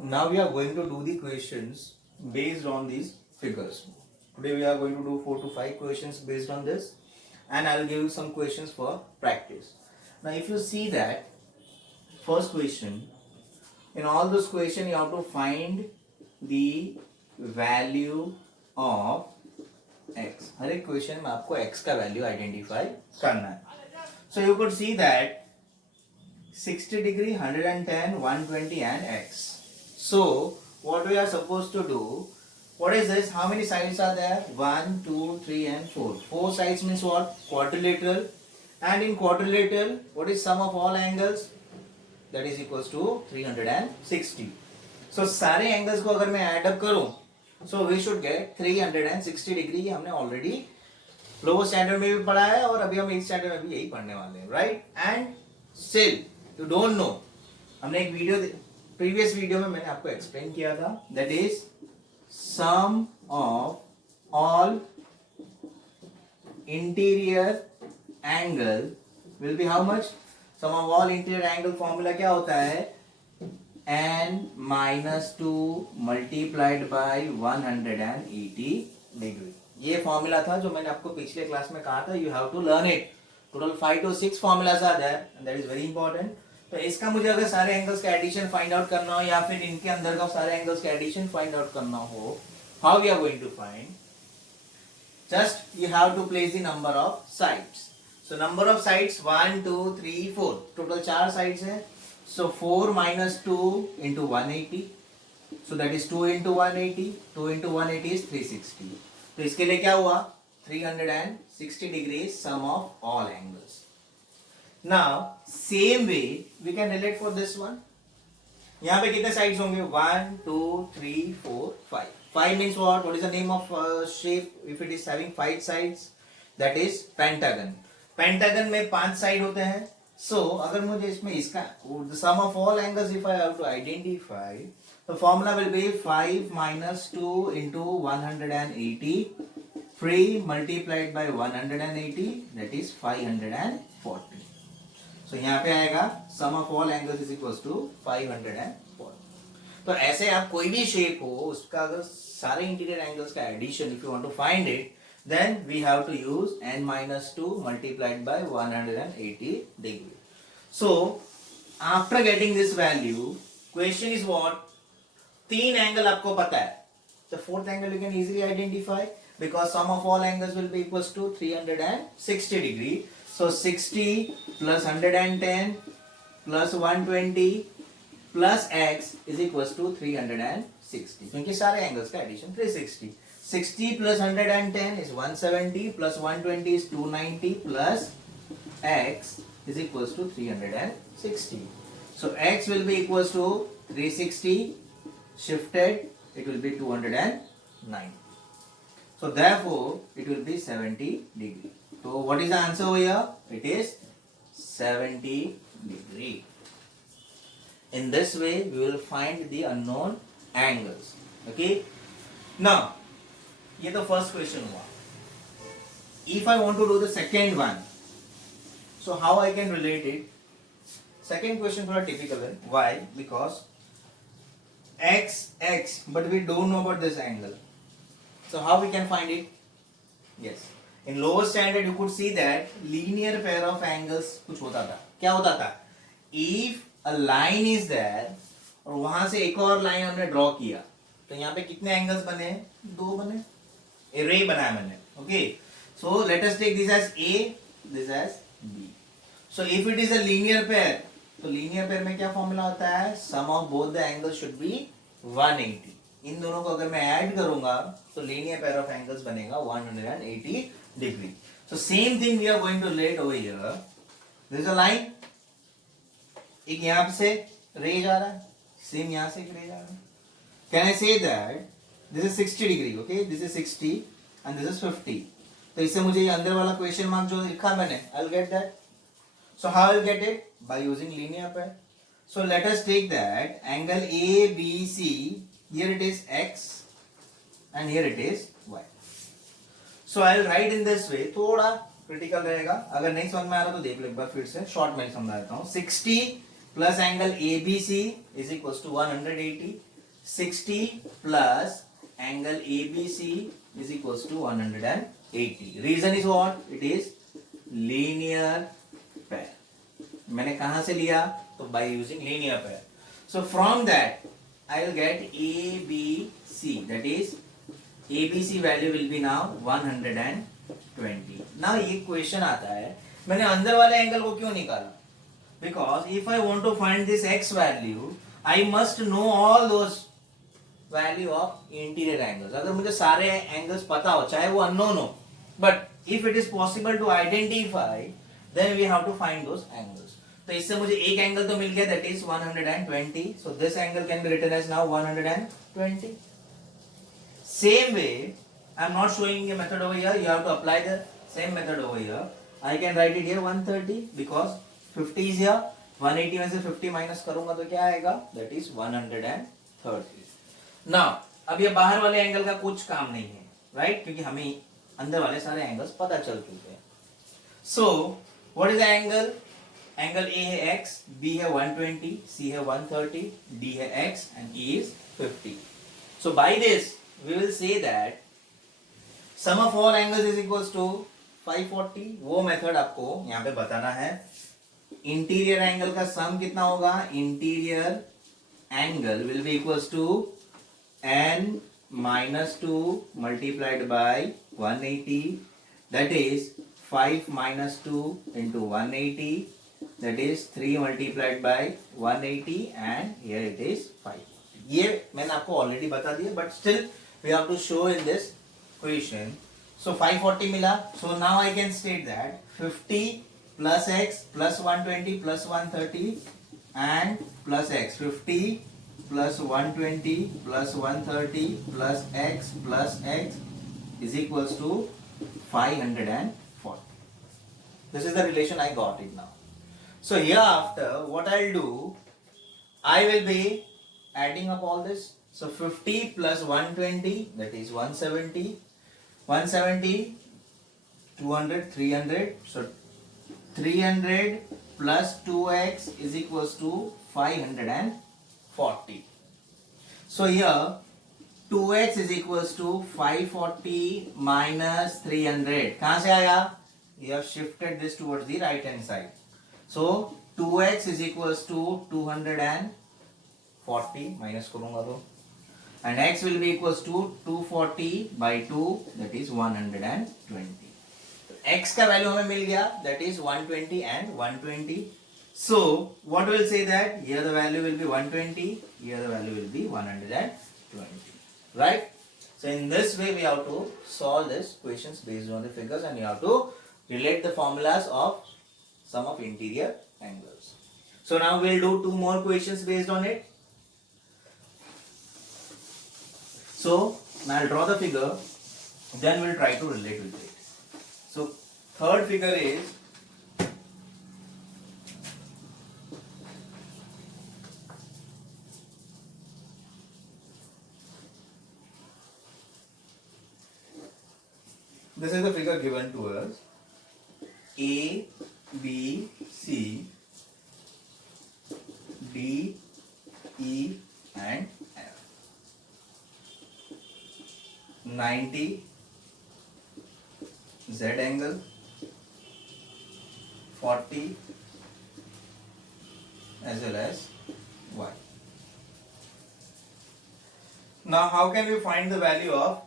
Now we are going to do the questions based on these figures. Today we are going to do 4 to 5 questions based on this, and I'll give you some questions for practice. Now if you see that first question, in all those questions you have to find the value of x. हर एक question में आपको x का value identify करना है. So you could see that 60 degree, 110, 120 and x. So what we are supposed to do, what is this? How many sides are there? 1, 2, 3 and 4. 4 sides means what? Quadrilateral. And in quadrilateral, what is sum of all angles? That is equals to 360. So सारे angles को अगर मैं add up करूं, so we should get 360 degree. ये हमने already lower standard में भी पढ़ा है और अभी हम 8th स्टैंडर्ड में भी यही पढ़ने वाले हैं, right? And still you don't know, हमने एक वीडियो प्रीवियस वीडियो में मैंने आपको एक्सप्लेन किया था, that is sum of all interior angle will be how much? Sum of all interior angle formula क्या होता है? n-2 multiplied by 180 degree. ये फॉर्मूला था जो मैंने आपको पिछले क्लास में कहा था. You have to learn it. Total 5 to 6 formulas are there and that is very important. तो इसका मुझे अगर सारे एंगल्स का एडिशन फाइंड आउट करना हो या फिर इनके अंदर का सारे एंगल्स का एडिशन फाइंड आउट करना हो, how we are going to find? Just you have to place the number of sides. So number of sides 1 2 3 4, total 4 sides है. So 4 minus 2 into 180, so that is 2 into 180. 2 into 180 is 360. तो इसके लिए क्या हुआ? 360 degrees sum of all angles. Now same way we can relate for this one. यहाँ पे कितने sides होंगे? 1 2 3 4 5. 5 means what? What is the name of shape if it is having 5 sides? That is pentagon. Pentagon में 5 side होते हैं. So अगर मुझे इसमें इसका the sum of all angles if I have to identify, the formula will be 5 minus 2 into 180 3 multiplied by 180, that is 540. So यहाँ पे आएगा sum of all angles is equals to 540. तो ऐसे आप कोई भी शेप हो उसका अगर सारे इंटीरियर एंगल्स का addition if you want to find it, then we have to use n-2 multiplied by 180 degree. So after getting this value, question is what? 3 angle आपको पता है. The fourth angle you can easily identify because sum of all angles will be equals to 360 degree. So 60 plus 110 plus 120 plus x is equals to 360. क्योंकि सारे angles का addition 360. 60 plus 110 is 170 plus 120 is 290 plus x is equals to 360. So x will be equals to 360 shifted, it will be 209. So therefore it will be 70 degree. So what is the answer over here? It is 70 degree. In this way we will find the unknown angles. Okay. Now ये तो first question हुआ. If I want to do the second one, so how I can relate it? Second question थोड़ा typical है. Why? Because x x but we don't know about this angle. So how we can find it? Yes, in lower standard you could see that linear pair of angles कुछ होता था. क्या होता था? If a line is there और वहां से एक और लाइन हमने ड्रॉ किया, तो यहाँ पे कितने एंगल्स बने? 2 बने. ए रे बनाया मैंने. Okay, so let us take this as A, this as B. So if it is a linear pair, तो लीनियर पेयर में क्या फॉर्मूला होता है? Sum of both the angles should be 180. इन दोनों को अगर मैं ऐड करूंगा तो लीनियर पेयर ऑफ एंगल्स बनेगा 180 degree. So same thing we are going to let over here. This is a line, एक यहां से रे जा रहा है, सेम यहां से एक रे जा रहा है. Can I say that this is 60 degree? Okay, this is 60 and this is 50. तो इससे मुझे ये अंदर वाला क्वेश्चन मार्क जो लिखा मैंने, I'll get that. So how I'll get it? By using linear pair. So let us take that angle ABC. Here it is x and here it is y. So I'll write in this way. थोड़ा critical रहेगा. अगर नहीं समझ में आ रहा तो देख लो एक बार फिर से. शॉर्ट में समझा देता हूँ. 60 plus angle ABC is equals to 180. 60 plus angle ABC is equals to 180. Reason is what? It is linear pair. मैंने कहां से लिया? तो by using linear pair. So from that I will get ABC, that is ABC value will be now 120. Now ये question आता है, मैंने अंदर वाले एंगल को क्यों निकाला? Because if I want to find this x value, I must know all those value of interior angles. अगर मुझे सारे angles पता हो, चाहे वो unknown हो, but if it is possible to identify, then we have to find those angles. तो इससे मुझे एक एंगल तो मिल गया, that is 120. So this angle can be written as now 120. Same way, I am not showing a method over here. You have to apply the same method over here. I can write it here 130 because 50 is here. 180 में से 50 minus करूंगा तो क्या आएगा? That is 130. Now, अब ये बाहर वाले एंगल का कुछ काम नहीं है, right? क्योंकि हमें अंदर वाले सारे एंगल्स पता चल चुके हैं. So, what is the angle? Angle A है x, B है 120, C है 130, D है x and E is 50. So by this we will say that sum of all angles is equals to 540. वो मेथड आपको यहाँ पे बताना है. इंटीरियर एंगल का सम कितना होगा? Interior angle will be equals to n minus 2 multiplied by 180, that is 5 minus 2 into 180, that is 3 multiplied by 180 and here it is 5. ये मैंने आपको ऑलरेडी बता दिया, but still we have to show in this question. So 540 मिला. So now I can state that 50 plus x plus 120 plus 130 and plus x. 50 plus 120 plus 130 plus x is equals to 540. This is the relation I got it now. So hereafter what I'll do, I will be adding up all this. So 50 plus 120, that is 170, 170, 200, 300. So 300 plus 2x is equals to 540. So here 2x is equals to 540 minus 300. कहाँ से आया? You have shifted this towards the right hand side. So 2x is equals to 240 minus करूँगा तो, and x will be equals to 240 by 2, that is 120. x का value हमें मिल गया, that is 120 and 120. So what will say that here the value will be 120, here the value will be 120, right? So in this way we have to solve this questions based on the figures, and you have to relate the formulas of sum of interior angles. So now we'll do two more questions based on it. So now I'll draw the figure, then we'll try to relate with it. So third figure is this is the figure given to us. A, B, C, D, E and F. 90 Z angle, 40 as well as Y. Now how can we find the value of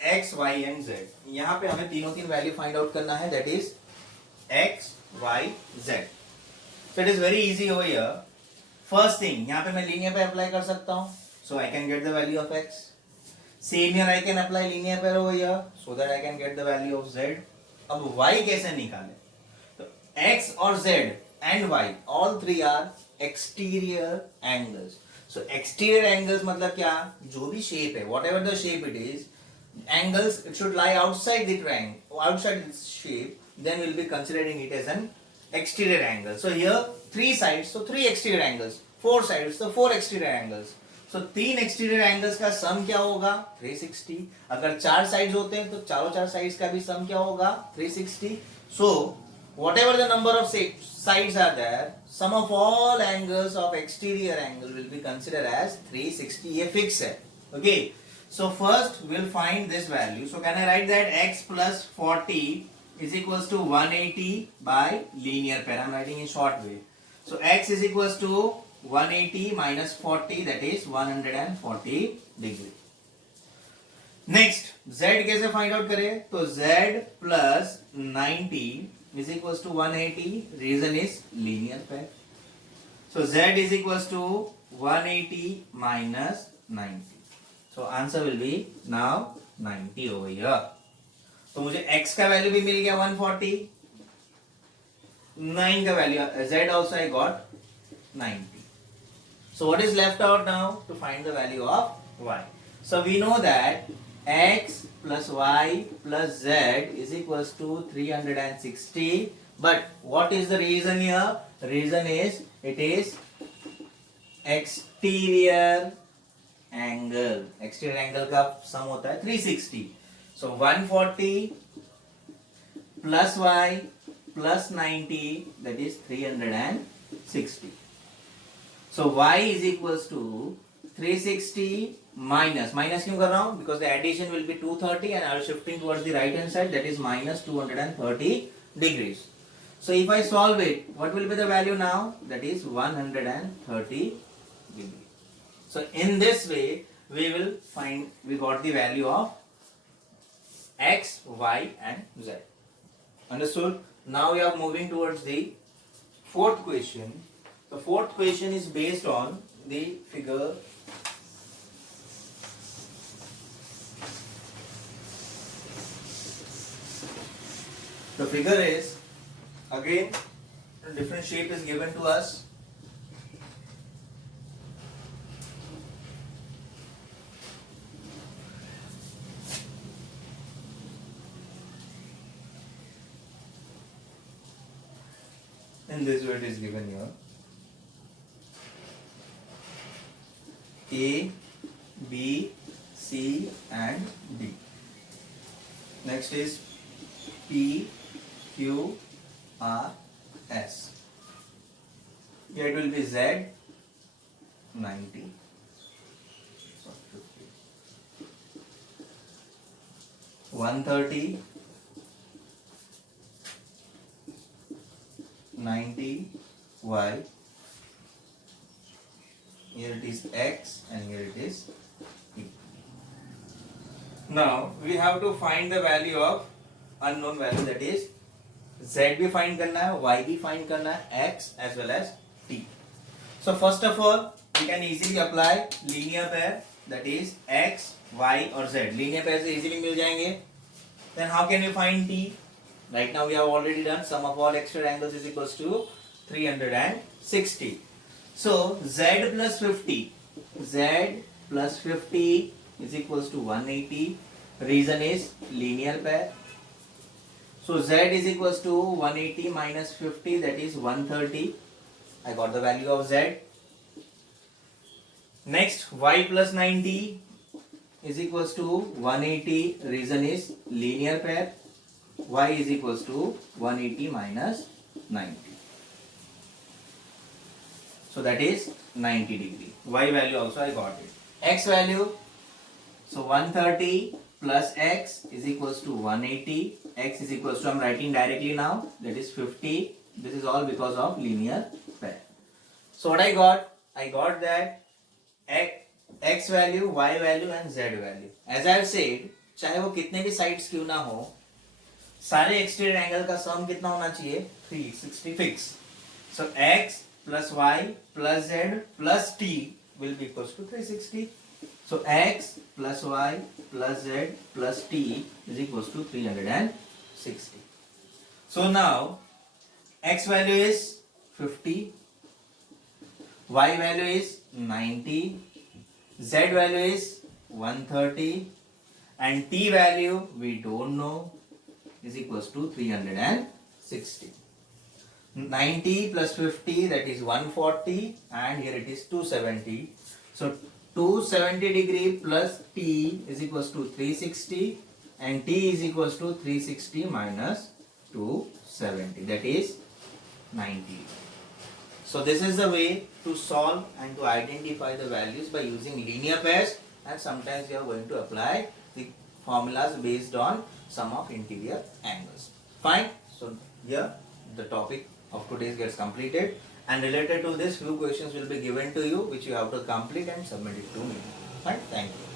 x, y and z? यहाँ पे हमें तीन value find out करना है, that is x, y, z. So it is very easy over here. First thing, यहाँ पे मैं linear pair apply कर सकता हूँ, so I can get the value of x. Same here I can apply linear pair over here, so that I can get the value of z. अब y कैसे निकालें? तो x और z and y, all three are exterior angles. So exterior angles मतलब क्या? जो भी shape है, whatever the shape it is, angles it should lie outside the triangle, outside its shape, then we'll be considering it as an exterior angle. So here three sides, so three exterior angles, four sides, so four exterior angles. So तीन exterior angles का sum क्या होगा? 360. अगर चार sides होते हैं तो चारों चार sides का भी sum क्या होगा? 360. So whatever the number of sides are there, sum of all angles of exterior angle will be considered as 360. ये fix है. Okay. So first we'll find this value. So can I write that x plus 40 is equals to 180 by linear pair? I'm writing in short way. So x is equals to 180 minus 40, that is 140 degree. Next, z कैसे find out करें? तो z plus 90 is equals to 180. Reason is linear pair. So z is equals to 180 minus 90. So answer will be now 90 over here. तो मुझे x का value भी मिल गया 140, 9 का value z also I got 90. So what is left out now to find the value of y? So we know that x plus y plus z is equals to 360. But what is the reason here? Reason is it is exterior angle. Exterior angle का sum होता है 360. So 140 plus y plus 90, that is 360. So y is equals to 360 minus क्यों कर रहा हूँ? Because the addition will be 230 and I am shifting towards the right hand side, that is minus 230 degrees. So if I solve it, what will be the value now? That is 130 degrees. So in this way we got the value of x, y and z. Understood? Now we are moving towards the fourth question. The fourth question is based on the figure. The figure is again a different shape is given to us. In this way it is given here. A, B, C and D. Next is P, Q, R, S. Here it will be Z, 90. So 50. 130, 90, Y. Here it is X and here it is P. Now we have to find the value of unknown value, that is Z भी find करना है, Y भी find करना है, X as well as T. So first of all we can easily apply linear pair, that is X, Y और Z. Linear pair से easily मिल जाएंगे. Then how can we find T? Right now we have already done sum of all exterior angles is equals to 360. So Z plus 50. Z plus 50 is equals to 180. Reason is linear pair. So Z is equals to 180 minus 50, that is 130. I got the value of Z. Next, Y plus 90 is equals to 180. Reason is linear pair. Y is equals to 180 minus 90. So that is 90 degree. Y value also I got it. X value, so 130 plus X is equals to 180. X is equals to, I am writing directly now, that is 50. This is all because of linear pair. So what I got that X value, Y value and Z value. As I have said, चाहे वो कितने भी sides क्यों ना हो, सारे exterior angle का sum कितना होना चाहिए? 360 fix. So X plus Y plus Z plus T will be equals to 360. So X plus Y plus Z plus T is equals to 360. So now X value is 50, Y value is 90, Z value is 130 and T value we don't know, is equals to 360. 90 plus 50, that is 140 and here it is 270. So 270 degree plus T is equals to 360 and T is equals to 360 minus 270. That is 90. So this is the way to solve and to identify the values by using linear pairs, and sometimes we are going to apply the formulas based on sum of interior angles. Fine. So here the topic of today's gets completed, and related to this few questions will be given to you which you have to complete and submit it to me. Fine. Thank you.